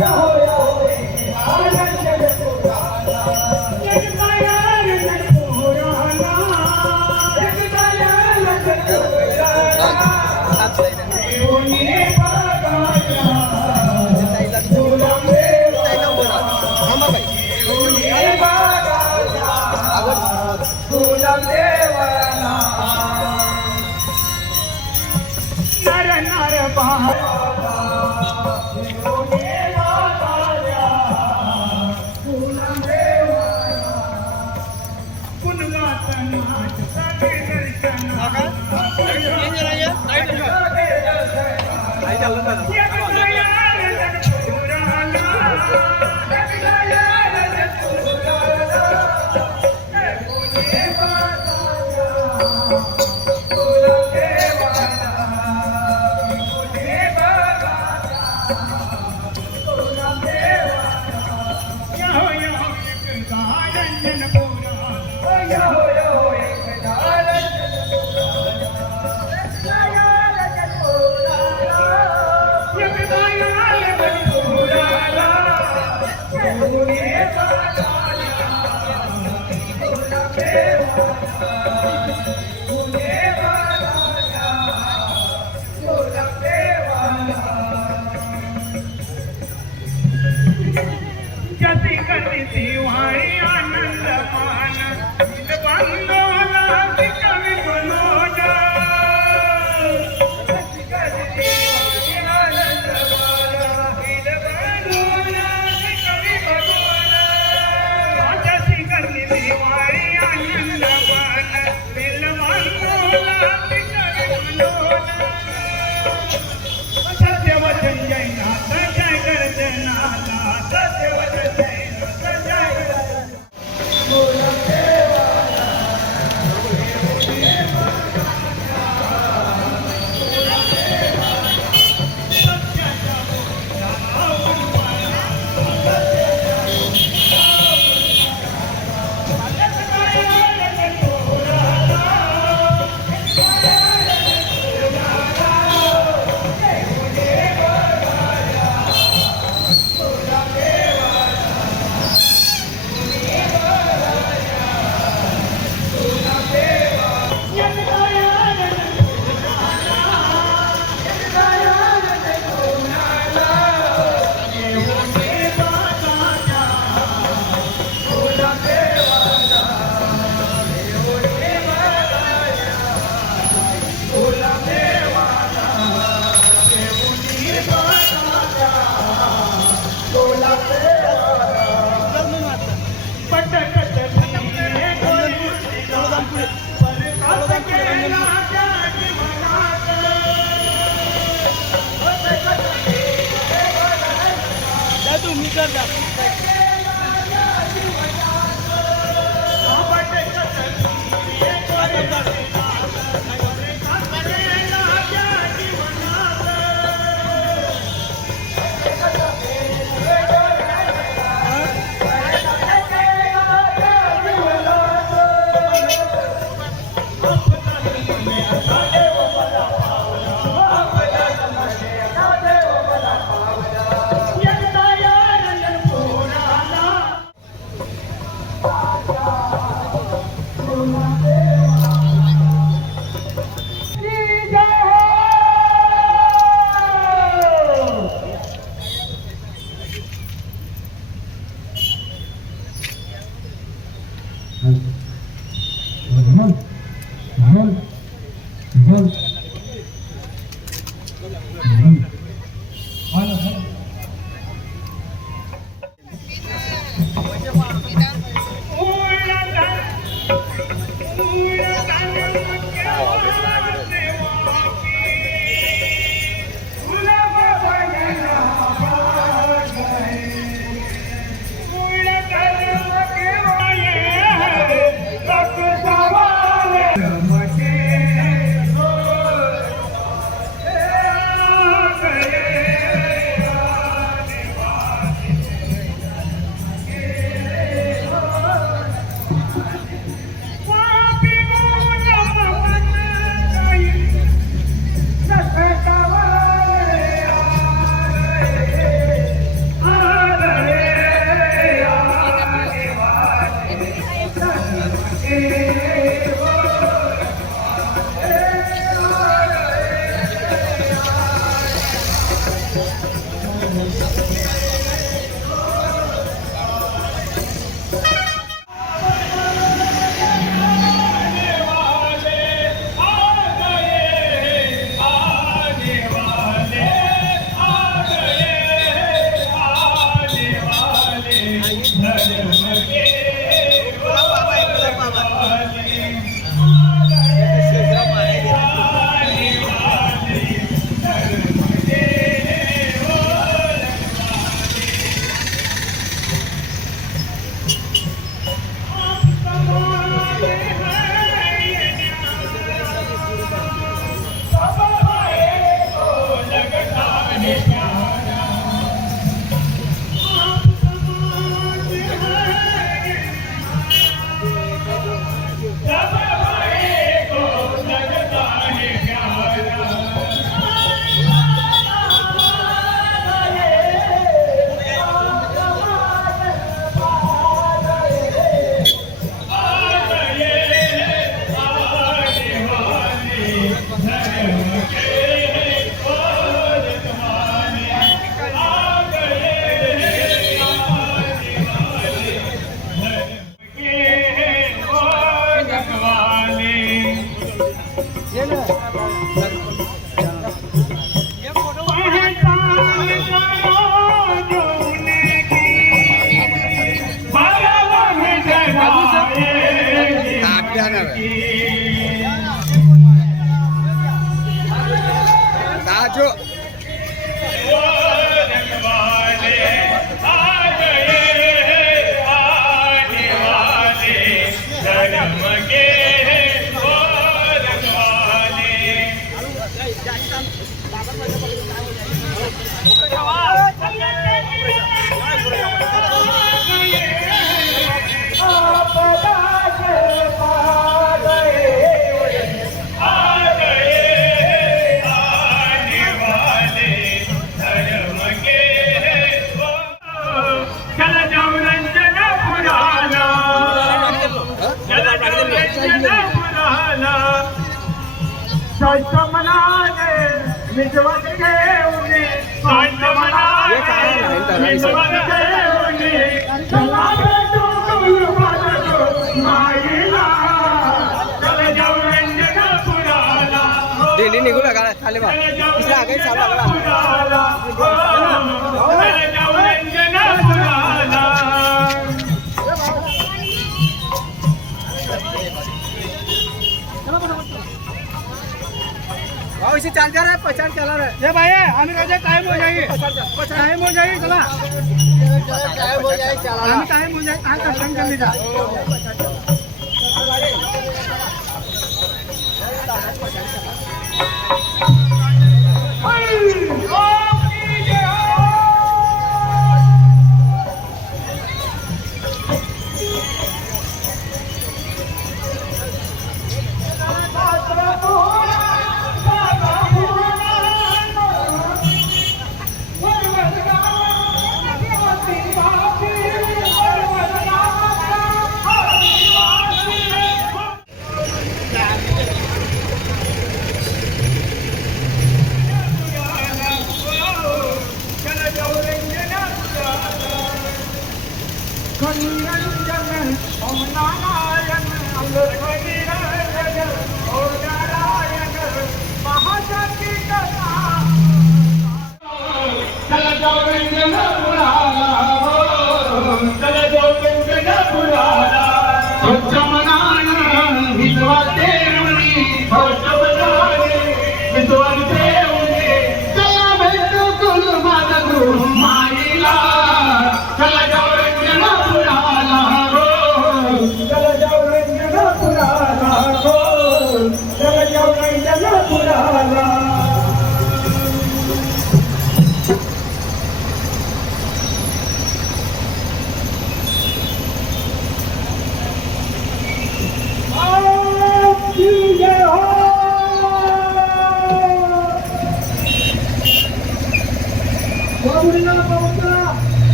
जगी 了。विश्वास के उन्हें संत मनाने चला माईला चल जाऊ निघू लागा खाली बा. आगे चालू लागला इसे चाल जा रहा है पचास चला रहा है ये भाई हमें कहते टाइम हो जाएगी टाइम हो जाएगी चला टाइम हो जाए चला हमें टाइम हो जाएगी कहाँ दर्शन कर चल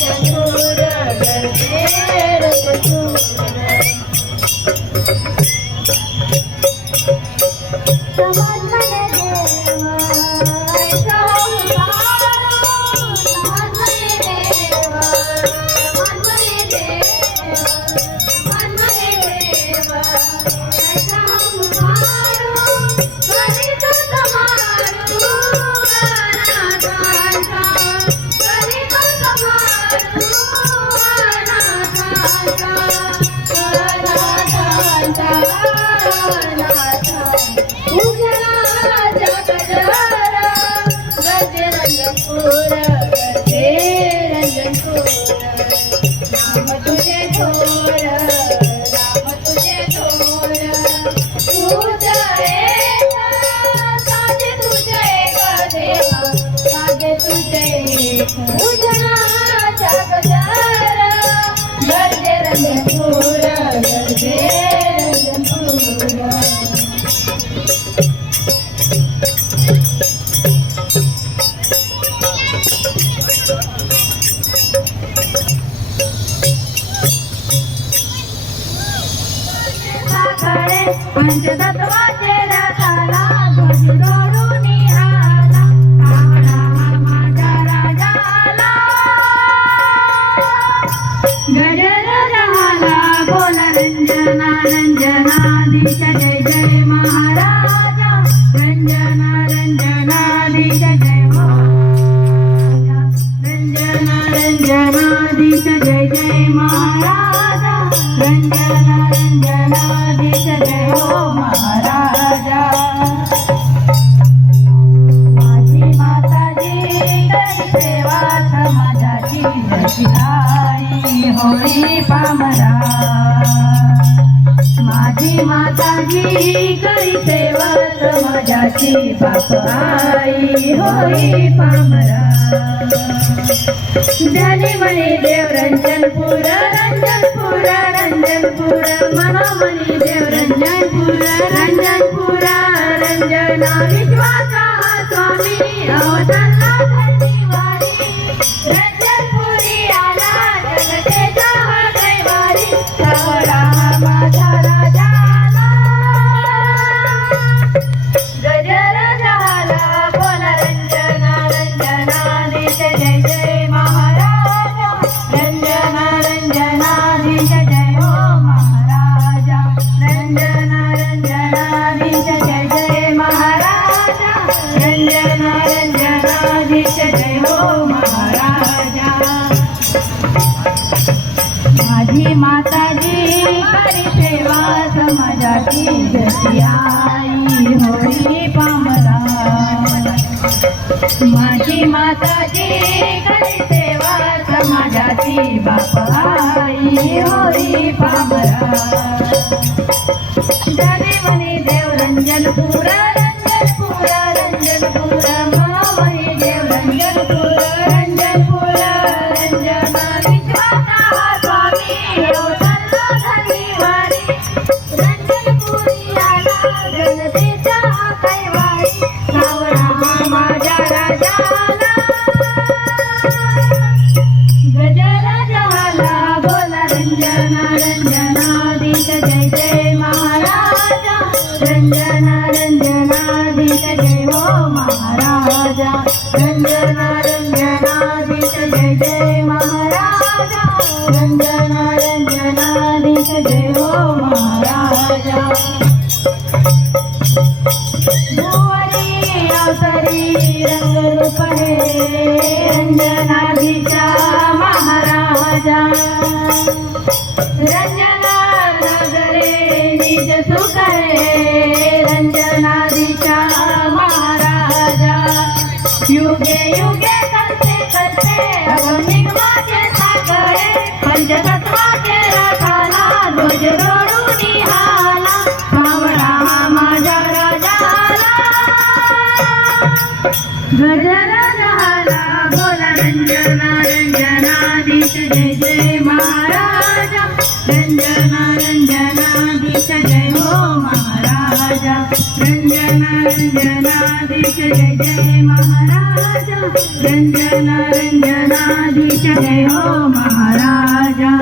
Thank you. जय जय महाराज. माझ्याची बाप आई होई पामरा झाले देव रंजनपुर रंजनपुर रंजनपुर. महामणी देव रंजनपुर रंजनपुर. रंजना विश्वासा स्वामी अवतार महाराजा रंजना रंजनादिश जय जय महाराजा। रंजना रंजनादिश जय हो महाराजा।